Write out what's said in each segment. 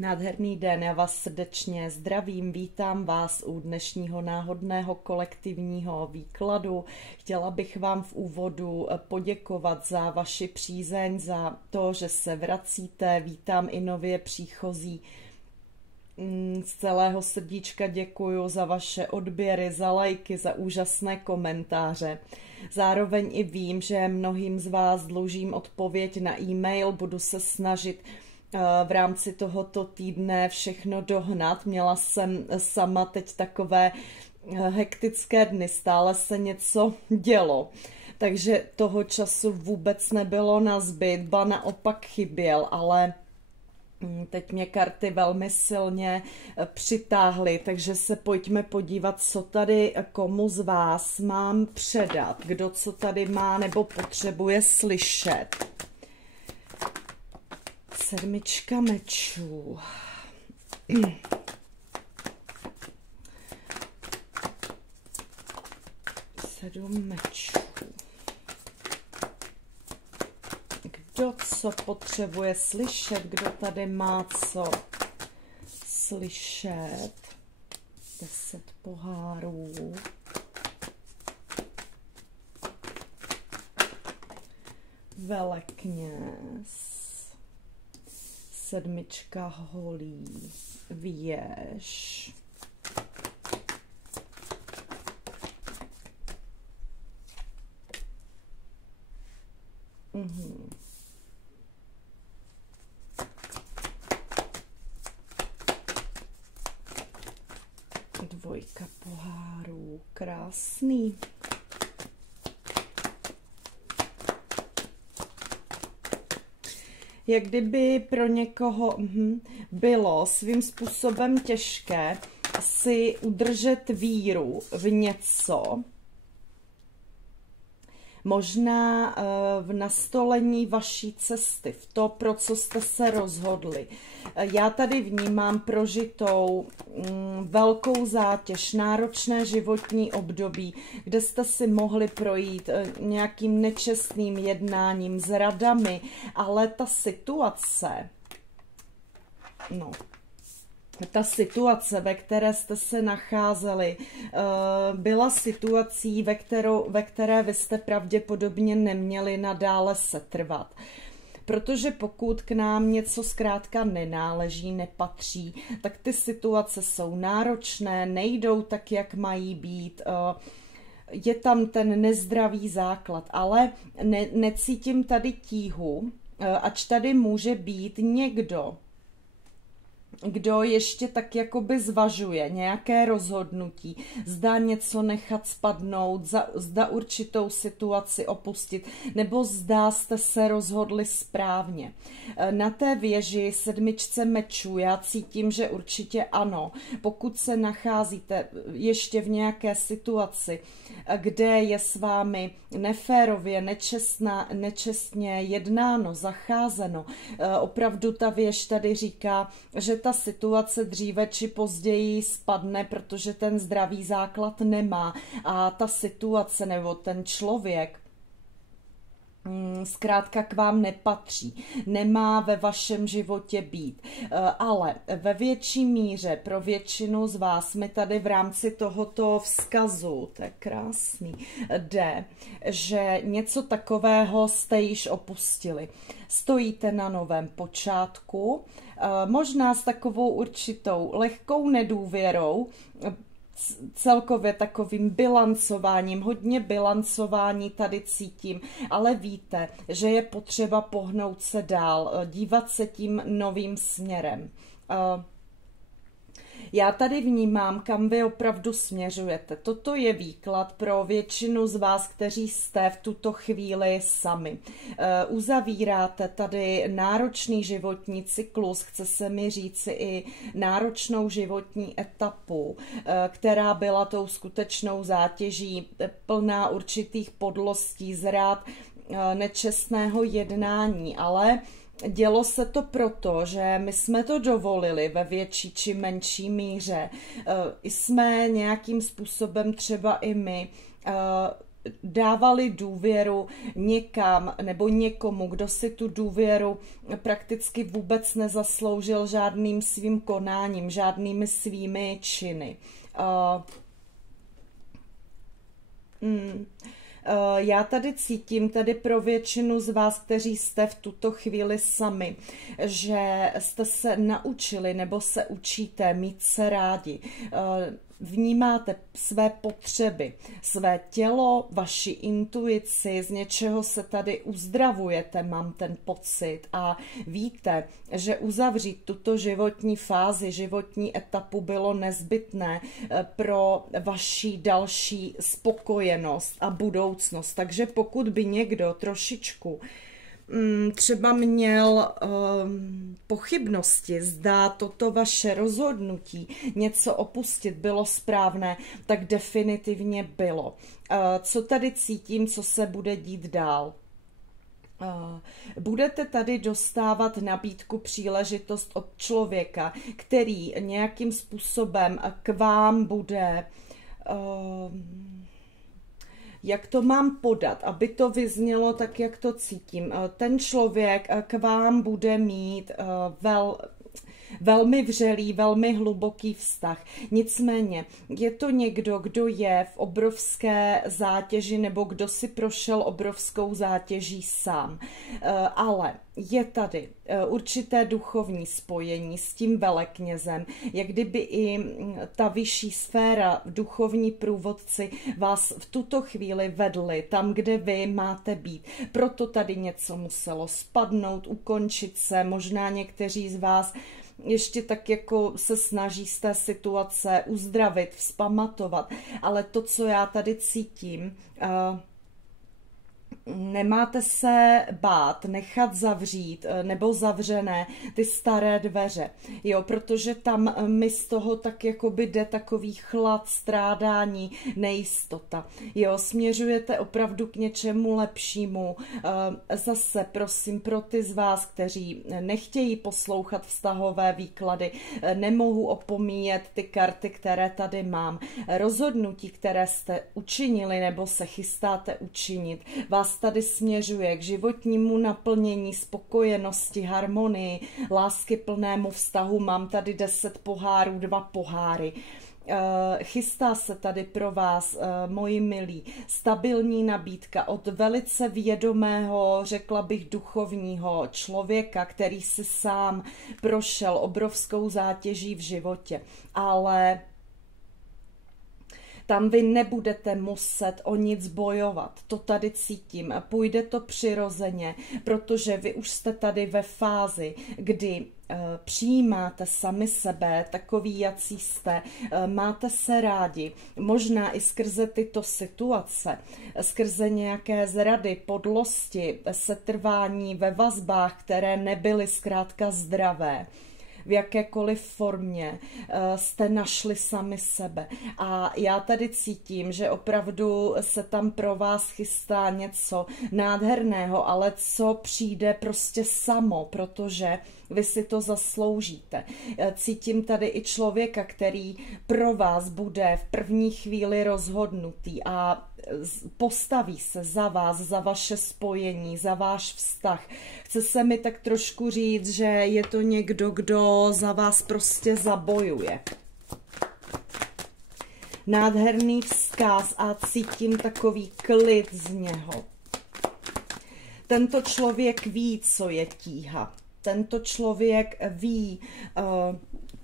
Nádherný den, já vás srdečně zdravím, vítám vás u dnešního náhodného kolektivního výkladu. Chtěla bych vám v úvodu poděkovat za vaši přízeň, za to, že se vracíte, vítám i nově příchozí. Z celého srdíčka děkuju za vaše odběry, za lajky, za úžasné komentáře. Zároveň i vím, že mnohým z vás dlužím odpověď na e-mail, budu se snažit v rámci tohoto týdne všechno dohnat. Měla jsem sama teď takové hektické dny, stále se něco dělo, takže toho času vůbec nebylo nazbyt, ba naopak chyběl, ale teď mě karty velmi silně přitáhly, takže se pojďme podívat, co tady komu z vás mám předat, kdo co tady má nebo potřebuje slyšet. Sedmička mečů. Sedm mečů. Kdo co potřebuje slyšet, kdo tady má co slyšet. 10 pohárů. Velekněz. Sedmička holí, věž. Dvojka pohárů, krásný. Jak kdyby pro někoho bylo svým způsobem těžké si udržet víru v něco, možná v nastolení vaší cesty, v to, pro co jste se rozhodli. Já tady vnímám prožitou velkou zátěž, náročné životní období, kde jste si mohli projít nějakým nečestným jednáním, zradami, ale ta situace, ta situace, ve které jste se nacházeli, byla situací, ve které vy jste pravděpodobně neměli nadále setrvat. Protože pokud k nám něco zkrátka nenáleží, nepatří, tak ty situace jsou náročné, nejdou tak, jak mají být, je tam ten nezdravý základ, ale necítím tady tíhu, ač tady může být někdo, kdo ještě tak jakoby zvažuje nějaké rozhodnutí, zda něco nechat spadnout, zda určitou situaci opustit, nebo zda jste se rozhodli správně. Na té věži sedmičce mečů já cítím, že určitě ano. Pokud se nacházíte ještě v nějaké situaci, kde je s vámi neférově, nečestně jednáno, zacházeno, opravdu ta věž tady říká, že ta situace dříve či později spadne, protože ten zdravý základ nemá a ta situace nebo ten člověk zkrátka k vám nepatří, nemá ve vašem životě být. Ale ve větší míře pro většinu z vás mi tady v rámci tohoto vzkazu, to je krásný, jde, že něco takového jste již opustili. Stojíte na novém počátku, možná s takovou určitou lehkou nedůvěrou, celkově takovým bilancováním, hodně bilancování tady cítím, ale víte, že je potřeba pohnout se dál, dívat se tím novým směrem. Já tady vnímám, kam vy opravdu směřujete. Toto je výklad pro většinu z vás, kteří jste v tuto chvíli sami. Uzavíráte tady náročný životní cyklus, chce se mi říci i náročnou životní etapu, která byla tou skutečnou zátěží, plná určitých podlostí, zrád, nečestného jednání, ale dělo se to proto, že my jsme to dovolili ve větší či menší míře. Jsme nějakým způsobem třeba i my dávali důvěru někam nebo někomu, kdo si tu důvěru prakticky vůbec nezasloužil žádným svým konáním, žádnými svými činy. Já tady cítím, tady pro většinu z vás, kteří jste v tuto chvíli sami, že jste se naučili nebo se učíte mít se rádi. Vnímáte své potřeby, své tělo, vaši intuici, z něčeho se tady uzdravujete, mám ten pocit, a víte, že uzavřít tuto životní fázi, životní etapu bylo nezbytné pro vaši další spokojenost a budoucnost. Takže pokud by někdo trošičku třeba měl pochybnosti, zda toto vaše rozhodnutí něco opustit bylo správné, tak definitivně bylo. Co tady cítím, co se bude dít dál? Budete tady dostávat nabídku, příležitost od člověka, který nějakým způsobem k vám bude... Jak to mám podat, aby to vyznělo tak, jak to cítím. Ten člověk k vám bude mít velmi vřelý, velmi hluboký vztah. Nicméně je to někdo, kdo je v obrovské zátěži nebo kdo si prošel obrovskou zátěží sám. Ale je tady určité duchovní spojení s tím veleknězem, jak kdyby i ta vyšší sféra, duchovní průvodci vás v tuto chvíli vedli tam, kde vy máte být. Proto tady něco muselo spadnout, ukončit se, možná někteří z vás ještě tak jako se snaží z té situace uzdravit, vzpamatovat, ale to, co já tady cítím, nemáte se bát nechat zavřít nebo zavřené ty staré dveře, jo, protože tam mi z toho tak jakoby jde takový chlad, strádání, nejistota, jo, směřujete opravdu k něčemu lepšímu. Zase prosím pro ty z vás, kteří nechtějí poslouchat vztahové výklady, nemohu opomíjet ty karty, které tady mám. Rozhodnutí, které jste učinili nebo se chystáte učinit, vás tady směřuje k životnímu naplnění, spokojenosti, harmonii, láskyplnému vztahu. Mám tady 10 pohárů, 2 poháry. Chystá se tady pro vás, moji milí, stabilní nabídka od velice vědomého, řekla bych duchovního člověka, který si sám prošel obrovskou zátěží v životě, ale tam vy nebudete muset o nic bojovat, to tady cítím, půjde to přirozeně, protože vy už jste tady ve fázi, kdy přijímáte sami sebe, takový, jací jste, máte se rádi, možná i skrze tyto situace, skrze nějaké zrady, podlosti, setrvání ve vazbách, které nebyly zkrátka zdravé. V jakékoliv formě jste našli sami sebe. A já tady cítím, že opravdu se tam pro vás chystá něco nádherného, ale co přijde prostě samo, protože vy si to zasloužíte. Cítím tady i člověka, který pro vás bude v první chvíli rozhodnutý a postaví se za vás, za vaše spojení, za váš vztah. Chce se mi tak trošku říct, že je to někdo, kdo za vás prostě zabojuje. Nádherný vzkaz a cítím takový klid z něho. Tento člověk ví, co je tíha. Tento člověk ví,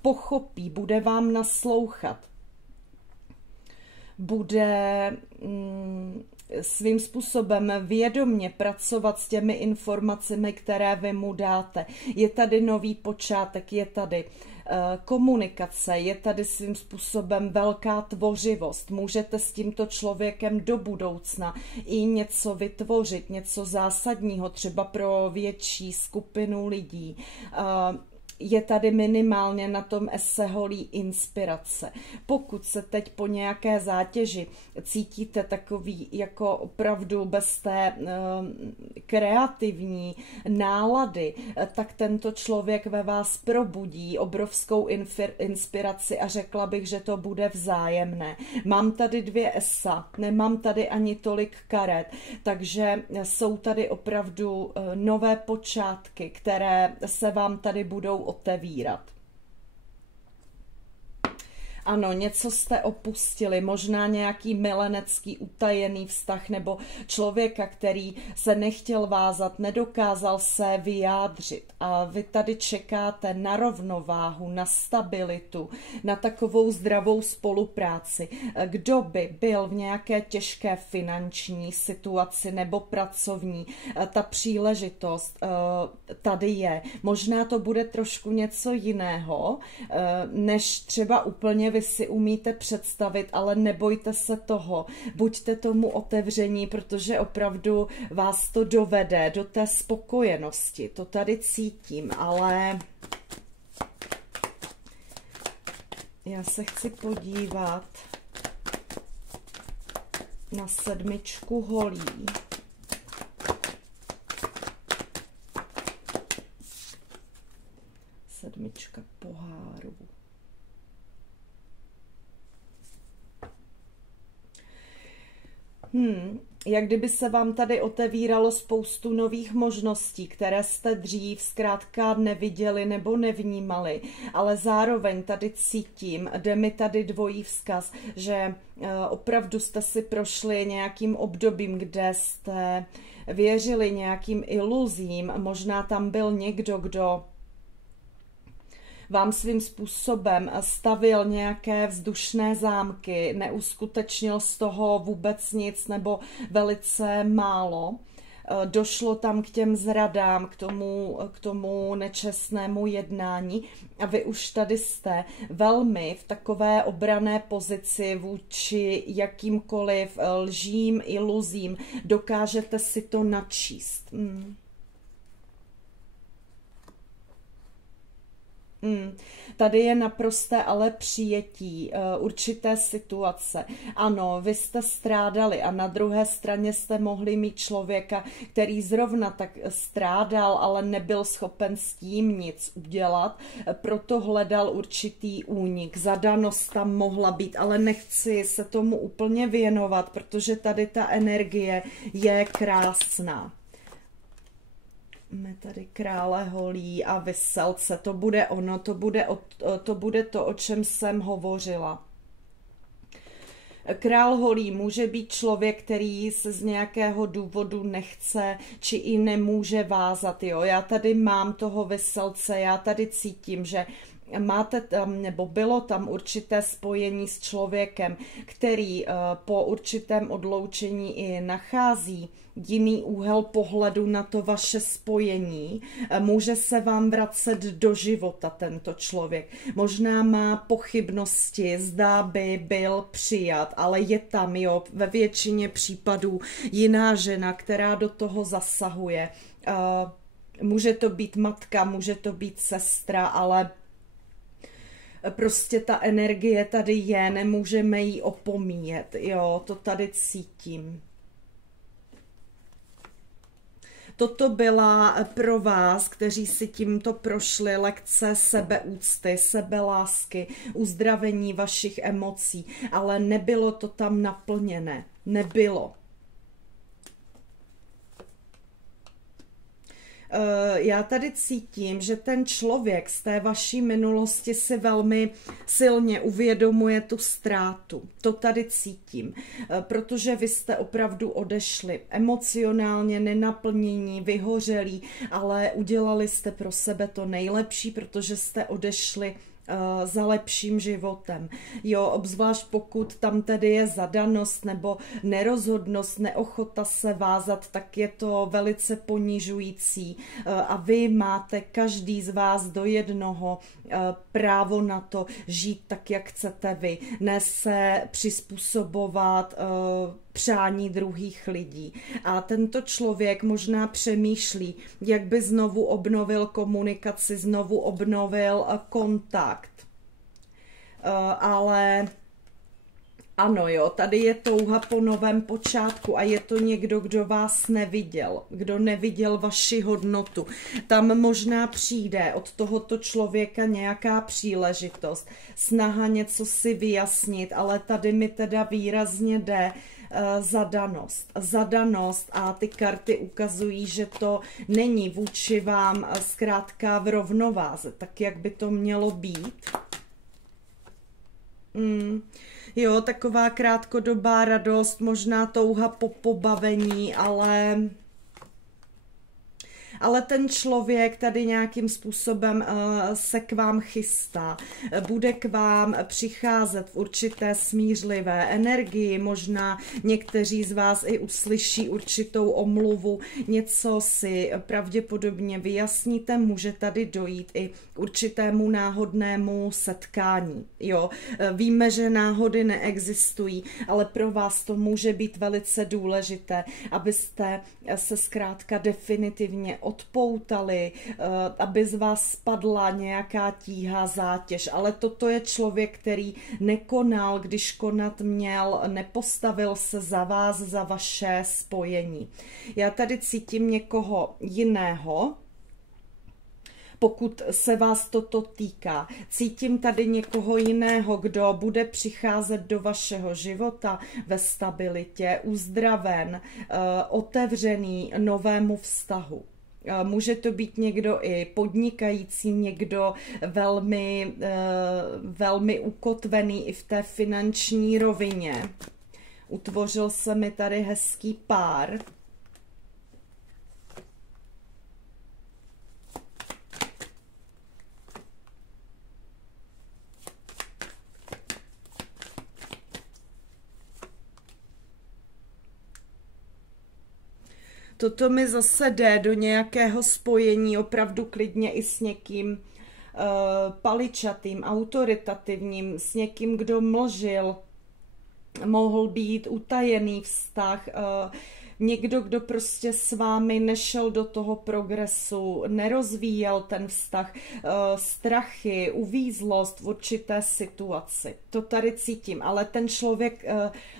pochopí, bude vám naslouchat. Bude svým způsobem vědomně pracovat s těmi informacemi, které vy mu dáte. Je tady nový počátek, je tady komunikace, je tady svým způsobem velká tvořivost. Můžete s tímto člověkem do budoucna i něco vytvořit, něco zásadního, třeba pro větší skupinu lidí. je tady minimálně na tom ese holí inspirace. Pokud se teď po nějaké zátěži cítíte takový jako opravdu bez té kreativní nálady, tak tento člověk ve vás probudí obrovskou inspiraci a řekla bych, že to bude vzájemné. Mám tady 2 esa, nemám tady ani tolik karet, takže jsou tady opravdu nové počátky, které se vám tady budou otevírat. Ano, něco jste opustili, možná nějaký milenecký utajený vztah nebo člověka, který se nechtěl vázat, nedokázal se vyjádřit a vy tady čekáte na rovnováhu, na stabilitu, na takovou zdravou spolupráci. Kdo by byl v nějaké těžké finanční situaci nebo pracovní, ta příležitost tady je. Možná to bude trošku něco jiného, než třeba úplně vy si umíte představit, ale nebojte se toho. Buďte tomu otevření, protože opravdu vás to dovede do té spokojenosti. To tady cítím, ale já se chci podívat na 7 holí. Sedmička pohárů. Jak kdyby se vám tady otevíralo spoustu nových možností, které jste dřív zkrátka neviděli nebo nevnímali, ale zároveň tady cítím, jde mi tady dvojí vzkaz, že opravdu jste si prošli nějakým obdobím, kde jste věřili nějakým iluzím, možná tam byl někdo, kdo vám svým způsobem stavil nějaké vzdušné zámky, neuskutečnil z toho vůbec nic nebo velice málo. Došlo tam k těm zradám, k tomu nečestnému jednání a vy už tady jste velmi v takové obranné pozici vůči jakýmkoliv lžím, iluzím. Dokážete si to načíst. Tady je naprosté ale přijetí určité situace. Ano, vy jste strádali a na druhé straně jste mohli mít člověka, který zrovna tak strádal, ale nebyl schopen s tím nic udělat, proto hledal určitý únik. Zadanost tam mohla být, ale nechci se tomu úplně věnovat, protože tady ta energie je krásná. Máme tady krále holí a viselce, to bude ono, to bude to, o čem jsem hovořila. Král holí může být člověk, který se z nějakého důvodu nechce, či i nemůže vázat. Jo? Já tady mám toho viselce, já tady cítím, že máte tam, nebo bylo tam určité spojení s člověkem, který po určitém odloučení i nachází jiný úhel pohledu na to vaše spojení. Může se vám vracet do života tento člověk. Možná má pochybnosti, zdá by byl přijat, ale je tam, jo, ve většině případů jiná žena, která do toho zasahuje. Může to být matka, může to být sestra, ale prostě ta energie tady je, nemůžeme ji opomíjet, jo, to tady cítím. Toto byla pro vás, kteří si tímto prošli, lekce sebeúcty, sebelásky, uzdravení vašich emocí, ale nebylo to tam naplněné, nebylo. Já tady cítím, že ten člověk z té vaší minulosti si velmi silně uvědomuje tu ztrátu. To tady cítím, protože vy jste opravdu odešli emocionálně nenaplnění, vyhořelí, ale udělali jste pro sebe to nejlepší, protože jste odešli za lepším životem. Jo, obzvlášť pokud tam tedy je zadanost nebo nerozhodnost, neochota se vázat, tak je to velice ponižující a vy máte každý z vás do jednoho právo na to žít tak, jak chcete vy. Ne se přizpůsobovat přání druhých lidí. A tento člověk možná přemýšlí, jak by znovu obnovil komunikaci, znovu obnovil kontakt. Ale ano, jo, tady je touha po novém počátku a je to někdo, kdo vás neviděl, kdo neviděl vaši hodnotu. Tam možná přijde od tohoto člověka nějaká příležitost, snaha něco si vyjasnit, ale tady mi teda výrazně jde zadanost a ty karty ukazují, že to není vůči vám zkrátka v rovnováze, tak jak by to mělo být. Jo, taková krátkodobá radost, možná touha po pobavení, ale ten člověk tady nějakým způsobem se k vám chystá, bude k vám přicházet v určité smířlivé energii, možná někteří z vás i uslyší určitou omluvu, něco si pravděpodobně vyjasníte, může tady dojít i k určitému náhodnému setkání. Jo, víme, že náhody neexistují, ale pro vás to může být velice důležité, abyste se zkrátka definitivně odpoutali, aby z vás spadla nějaká tíha, zátěž. Ale toto je člověk, který nekonal, když konat měl, nepostavil se za vás, za vaše spojení. Já tady cítím někoho jiného, pokud se vás toto týká. Cítím tady někoho jiného, kdo bude přicházet do vašeho života ve stabilitě, uzdraven, otevřený novému vztahu. Může to být někdo i podnikající, někdo velmi ukotvený i v té finanční rovině. Utvořil se mi tady hezký pár. Toto mi zase jde do nějakého spojení, opravdu klidně i s někým paličatým, autoritativním, s někým, kdo mlžil, mohl být utajený vztah, někdo, kdo prostě s vámi nešel do toho progresu, nerozvíjel ten vztah, strachy, uvízlost v určité situaci. To tady cítím, ale ten člověk,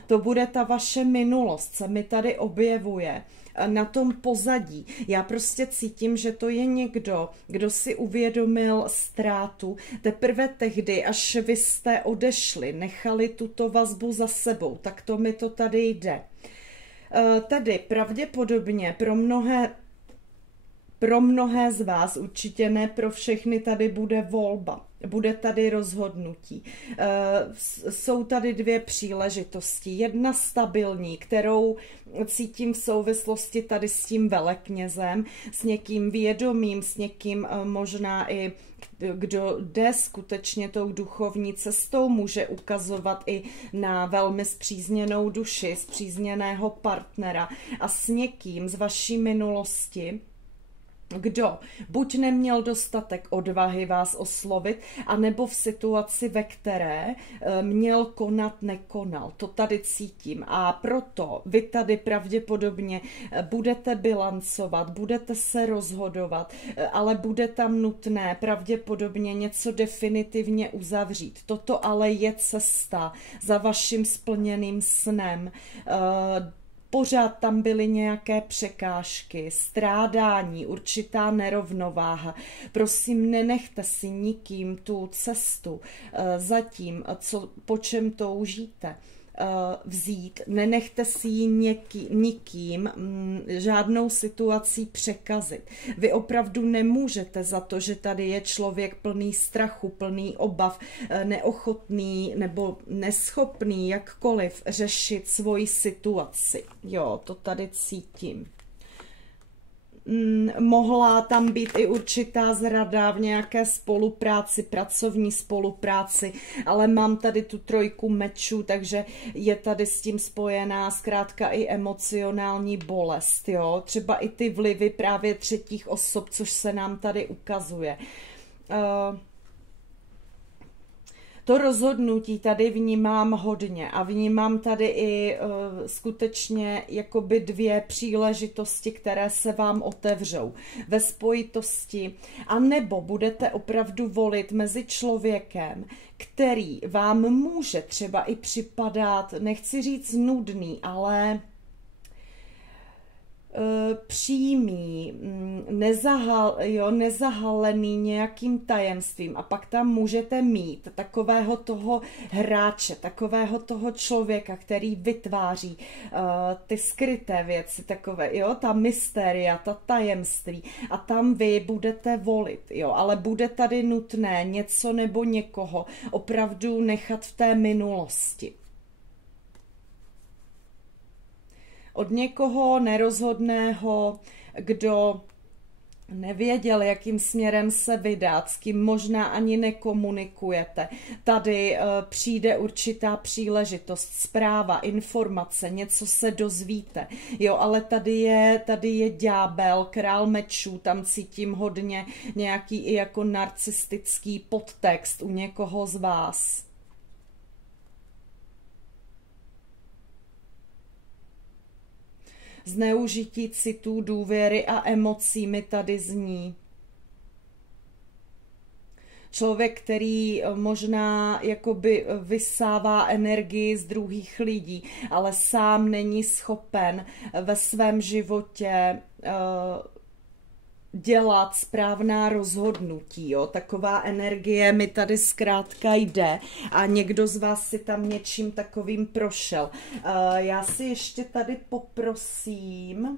to bude ta vaše minulost, se mi tady objevuje na tom pozadí. Já prostě cítím, že to je někdo, kdo si uvědomil ztrátu teprve tehdy, až vy jste odešli, nechali tuto vazbu za sebou, tak to mi to tady jde. Tedy pravděpodobně pro mnohé z vás, určitě ne pro všechny, tady bude volba. Bude tady rozhodnutí. Jsou tady dvě příležitosti. Jedna stabilní, kterou cítím v souvislosti tady s tím veleknězem, s někým vědomým, s někým možná i kdo jde skutečně tou duchovní cestou, může ukazovat i na velmi spřízněnou duši, spřízněného partnera a s někým z vaší minulosti, kdo buď neměl dostatek odvahy vás oslovit, anebo v situaci, ve které měl konat, nekonal. To tady cítím a proto vy tady pravděpodobně budete bilancovat, budete se rozhodovat, ale bude tam nutné pravděpodobně něco definitivně uzavřít. Toto ale je cesta za vaším splněným snem. Pořád tam byly nějaké překážky, strádání, určitá nerovnováha. Prosím, nenechte si nikým tu cestu zatím, po čem toužíte, vzít. Nenechte si ji nikým, žádnou situací překazit. Vy opravdu nemůžete za to, že tady je člověk plný strachu, plný obav, neochotný nebo neschopný jakkoliv řešit svoji situaci. Jo, to tady cítím. Mohla tam být i určitá zrada v nějaké spolupráci, pracovní spolupráci, ale mám tady tu trojku mečů, takže je tady s tím spojená zkrátka i emocionální bolest, jo? Třeba i ty vlivy právě třetích osob, což se nám tady ukazuje. To rozhodnutí tady vnímám hodně a vnímám tady i skutečně jakoby dvě příležitosti, které se vám otevřou ve spojitosti, a nebo budete opravdu volit mezi člověkem, který vám může třeba i připadat, nechci říct nudný, ale přímý, nezahalený nějakým tajemstvím, a pak tam můžete mít takového toho hráče, takového toho člověka, který vytváří ty skryté věci, takové, jo, ta mystéria, ta tajemství, a tam vy budete volit, jo, ale bude tady nutné něco nebo někoho opravdu nechat v té minulosti. Od někoho nerozhodného, kdo nevěděl, jakým směrem se vydat, s kým možná ani nekomunikujete. Tady přijde určitá příležitost, zpráva, informace, něco se dozvíte. Jo, ale tady je ďábel, král mečů, tam cítím hodně nějaký i jako narcistický podtext u někoho z vás. Zneužití citů, důvěry a emocí mi tady zní. Člověk, který možná jakoby vysává energii z druhých lidí, ale sám není schopen ve svém životě dělat správná rozhodnutí, jo? Taková energie mi tady zkrátka jde a někdo z vás si tam něčím takovým prošel. Já si ještě tady poprosím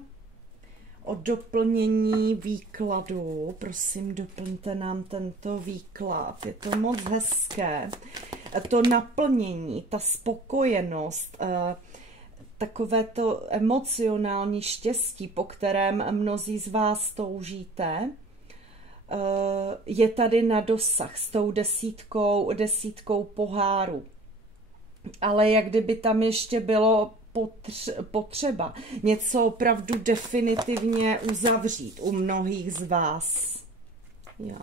o doplnění výkladu. Prosím, doplňte nám tento výklad. Je to moc hezké. To naplnění, ta spokojenost, takové to emocionální štěstí, po kterém mnozí z vás toužíte, je tady na dosah s tou desítkou poháru. Ale jak kdyby tam ještě bylo potřeba něco opravdu definitivně uzavřít u mnohých z vás. Jo.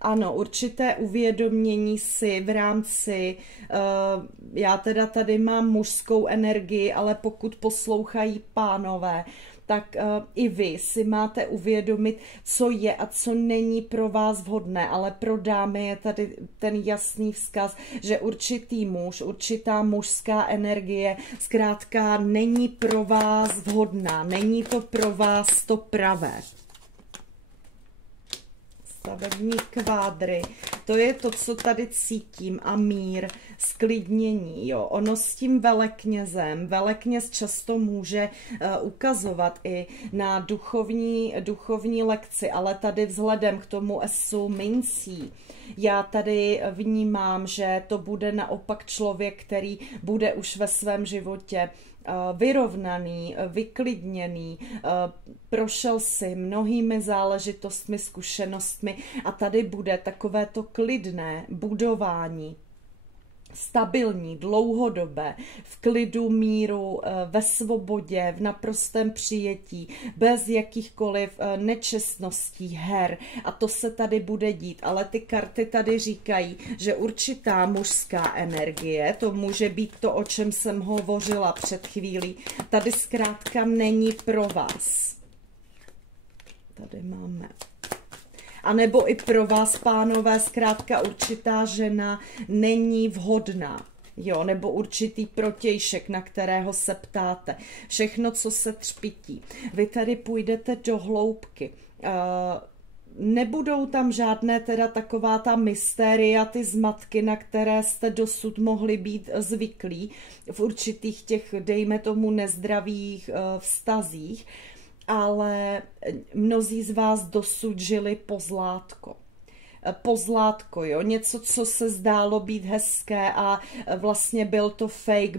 Ano, určité uvědomění si v rámci, já teda tady mám mužskou energii, ale pokud poslouchají pánové, tak i vy si máte uvědomit, co je a co není pro vás vhodné, ale pro dámy je tady ten jasný vzkaz, že určitý muž, určitá mužská energie zkrátka není pro vás vhodná, není to pro vás to pravé. Stavební kvádry, to je to, co tady cítím, a mír, sklidnění, jo. Ono s tím veleknězem, velekněz často může ukazovat i na duchovní lekci, ale tady vzhledem k tomu esu mincí, já tady vnímám, že to bude naopak člověk, který bude už ve svém životě vyrovnaný, vyklidněný, prošel si mnohými záležitostmi, zkušenostmi, a tady bude takové to klidné budování, stabilní, dlouhodobé, v klidu, míru, ve svobodě, v naprostém přijetí, bez jakýchkoliv nečestností, her, a to se tady bude dít, ale ty karty tady říkají, že určitá mužská energie, to může být to, o čem jsem hovořila před chvílí, tady zkrátka není pro vás. Tady máme. A nebo i pro vás, pánové, zkrátka určitá žena není vhodná, jo, nebo určitý protějšek, na kterého se ptáte. Všechno, co se třpití. Vy tady půjdete do hloubky. Nebudou tam žádné teda taková ta mystéria, ty zmatky, na které jste dosud mohli být zvyklí v určitých těch, dejme tomu, nezdravých vztazích, ale mnozí z vás dosud žili pozlátko. Pozlátko, jo, něco, co se zdálo být hezké a vlastně byl to fake,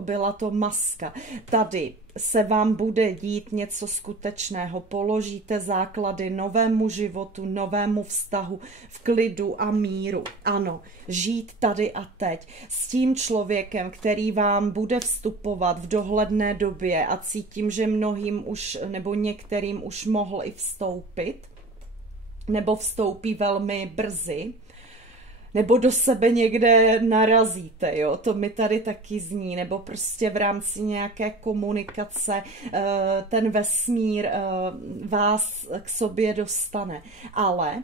byla to maska. Tady se vám bude dít něco skutečného, položíte základy novému životu, novému vztahu v klidu a míru. Ano, žít tady a teď s tím člověkem, který vám bude vstupovat v dohledné době, a cítím, že mnohým už, nebo některým už mohl i vstoupit. nebo vstoupí velmi brzy, nebo do sebe někde narazíte, jo, to mi tady taky zní, nebo prostě v rámci nějaké komunikace ten vesmír vás k sobě dostane. Ale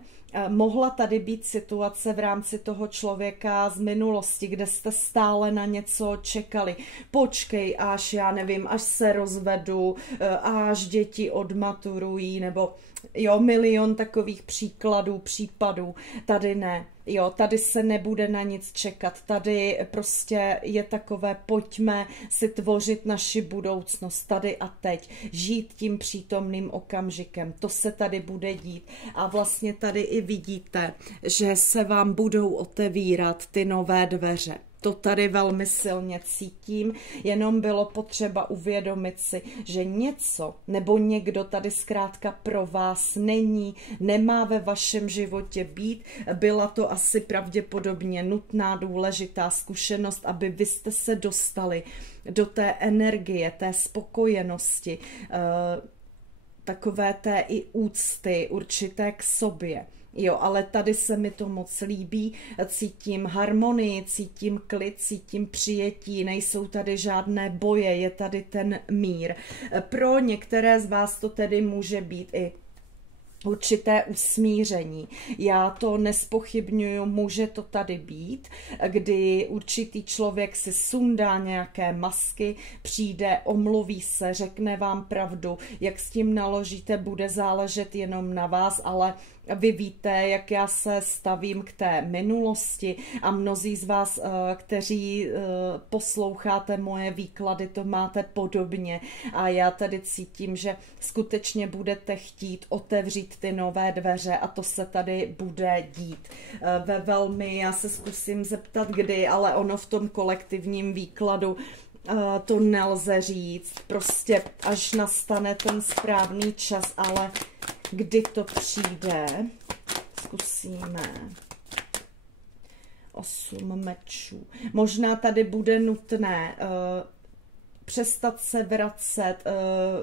mohla tady být situace v rámci toho člověka z minulosti, kde jste stále na něco čekali. Počkej, až já nevím, až se rozvedu, až děti odmaturují, nebo jo, milion takových případů. Tady ne. Jo, tady se nebude na nic čekat. Tady prostě je takové, pojďme si tvořit naši budoucnost tady a teď. Žít tím přítomným okamžikem. To se tady bude dít. A vlastně tady i vidíte, že se vám budou otevírat ty nové dveře. To tady velmi silně cítím, jenom bylo potřeba uvědomit si, že něco nebo někdo tady zkrátka pro vás není, nemá ve vašem životě být. Byla to asi pravděpodobně nutná, důležitá zkušenost, aby vy jste se dostali do té energie, té spokojenosti, takové té i úcty určité k sobě. Jo, ale tady se mi to moc líbí, cítím harmonii, cítím klid, cítím přijetí, nejsou tady žádné boje, je tady ten mír. Pro některé z vás to tedy může být i určité usmíření. Já to nespochybňuju, může to tady být, kdy určitý člověk si sundá nějaké masky, přijde, omluví se, řekne vám pravdu, jak s tím naložíte, bude záležet jenom na vás, ale vy víte, jak já se stavím k té minulosti a mnozí z vás, kteří posloucháte moje výklady, to máte podobně a já tady cítím, že skutečně budete chtít otevřít ty nové dveře a to se tady bude dít. Já se zkusím zeptat kdy, ale ono v tom kolektivním výkladu to nelze říct, prostě až nastane ten správný čas, ale kdy to přijde, zkusíme. 8 mečů. Možná tady bude nutné přestat se vracet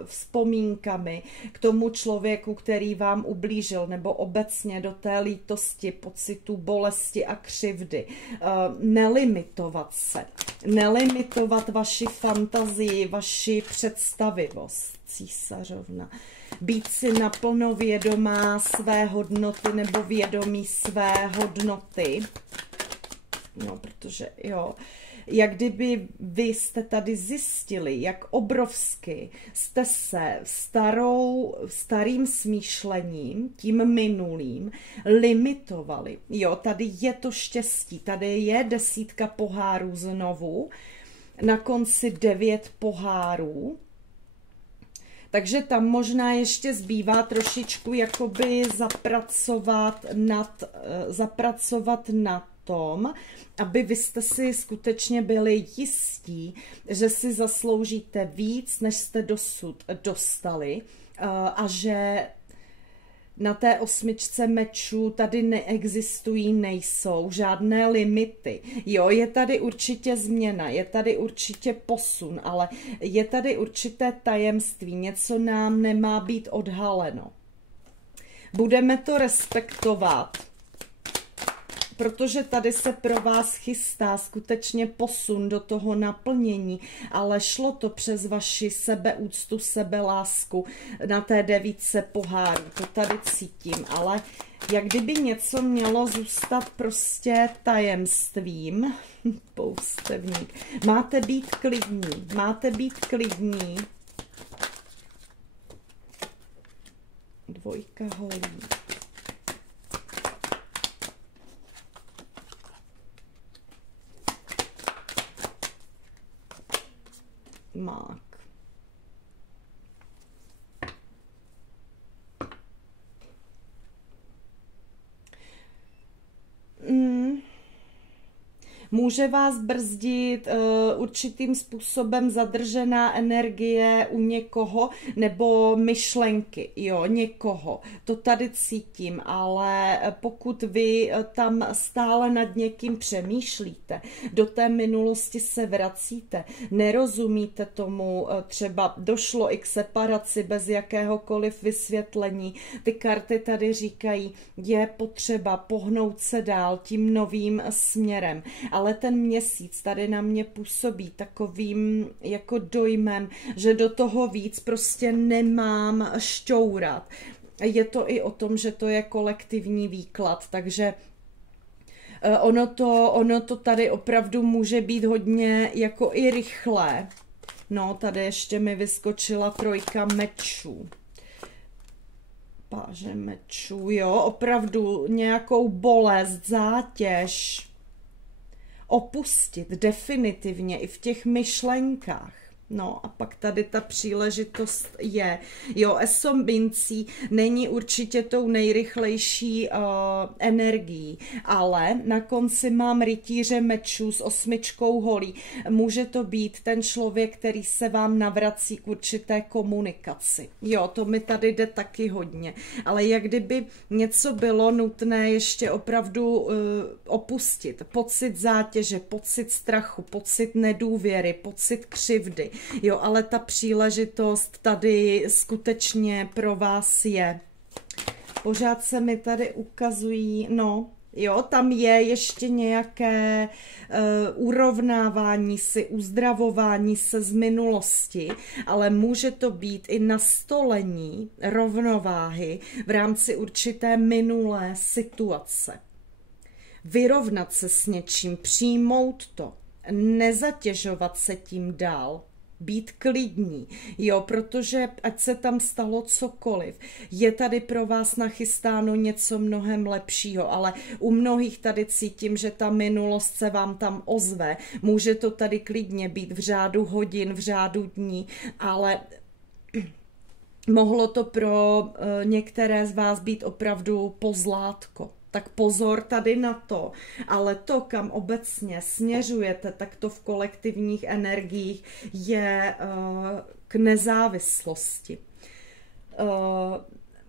vzpomínkami k tomu člověku, který vám ublížil, nebo obecně do té lítosti, pocitu bolesti a křivdy. Nelimitovat se. Nelimitovat vaši fantazii, vaši představivost. Císařovna. Být si naplno vědomá své hodnoty nebo vědomí své hodnoty. No, protože jo, jak kdyby vy jste tady zjistili, jak obrovsky jste se starým smýšlením, tím minulým, limitovali. Jo, tady je to štěstí, tady je 10 pohárů znovu, na konci 9 pohárů, takže tam možná ještě zbývá trošičku jakoby zapracovat na tom, aby vy jste si skutečně byli jistí, že si zasloužíte víc, než jste dosud dostali a že na té 8 mečů tady neexistují, nejsou žádné limity. Jo, je tady určitě změna, je tady určitě posun, ale je tady určité tajemství, něco nám nemá být odhaleno. Budeme to respektovat, protože tady se pro vás chystá skutečně posun do toho naplnění, ale šlo to přes vaši sebeúctu, sebelásku na té 9 pohárů. To tady cítím, ale jak kdyby něco mělo zůstat prostě tajemstvím. Poustevník. Máte být klidní, máte být klidní. 2 holí. Mák. Může vás brzdit určitým způsobem zadržená energie u někoho nebo myšlenky, jo, někoho. To tady cítím, ale pokud vy tam stále nad někým přemýšlíte, do té minulosti se vracíte, nerozumíte tomu, třeba došlo i k separaci bez jakéhokoliv vysvětlení, ty karty tady říkají, je potřeba pohnout se dál tím novým směrem. Ale ten měsíc tady na mě působí takovým jako dojmem, že do toho víc prostě nemám šťourat. Je to i o tom, že to je kolektivní výklad, takže ono to tady opravdu může být hodně jako i rychlé. No, tady ještě mi vyskočila trojka mečů. Páže mečů, jo, opravdu nějakou bolest, zátěž. Opustit definitivně i v těch myšlenkách. No a pak tady ta příležitost je. Jo, esom mincí není určitě tou nejrychlejší energií, ale na konci mám rytíře mečů s 8 holí. Může to být ten člověk, který se vám navrací k určité komunikaci. Jo, to mi tady jde taky hodně. Ale jak kdyby něco bylo nutné ještě opravdu opustit. Pocit zátěže, pocit strachu, pocit nedůvěry, pocit křivdy. Jo, ale ta příležitost tady skutečně pro vás je. Pořád se mi tady ukazují, no, jo, tam je ještě nějaké urovnávání si, uzdravování se z minulosti, ale může to být i nastolení rovnováhy v rámci určité minulé situace. Vyrovnat se s něčím, přijmout to, nezatěžovat se tím dál. Být klidní, jo, protože ať se tam stalo cokoliv, je tady pro vás nachystáno něco mnohem lepšího, ale u mnohých tady cítím, že ta minulost se vám tam ozve, může to tady klidně být v řádu hodin, v řádu dní, ale mohlo to pro některé z vás být opravdu pozlátko. Tak pozor tady na to, ale to, kam obecně směřujete, tak to v kolektivních energiích je k nezávislosti.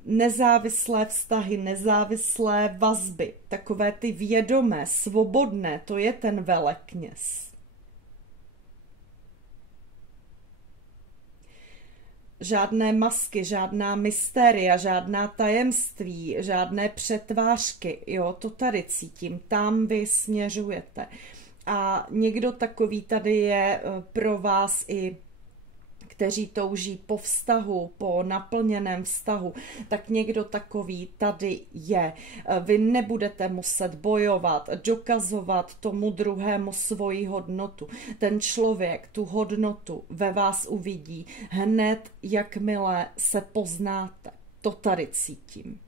Nezávislé vztahy, nezávislé vazby, takové ty vědomé, svobodné, to je ten velekněz. Žádné masky, žádná mystéria, žádná tajemství, žádné přetvářky, jo, to tady cítím, tam vy směřujete. A někdo takový tady je pro vás i, kteří touží po vztahu, po naplněném vztahu, tak někdo takový tady je. Vy nebudete muset bojovat, dokazovat tomu druhému svoji hodnotu. Ten člověk tu hodnotu ve vás uvidí hned, jakmile se poznáte. To tady cítím.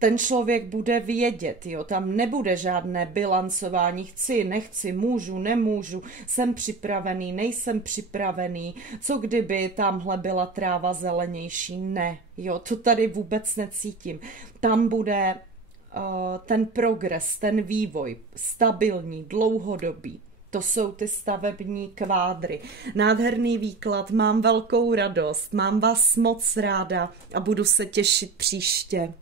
Ten člověk bude vědět, jo, tam nebude žádné bilancování, chci, nechci, můžu, nemůžu, jsem připravený, nejsem připravený, co kdyby tamhle byla tráva zelenější, ne, jo, to tady vůbec necítím. Tam bude ten progres, ten vývoj, stabilní, dlouhodobý. To jsou ty stavební kvádry. Nádherný výklad, mám velkou radost, mám vás moc ráda a budu se těšit příště.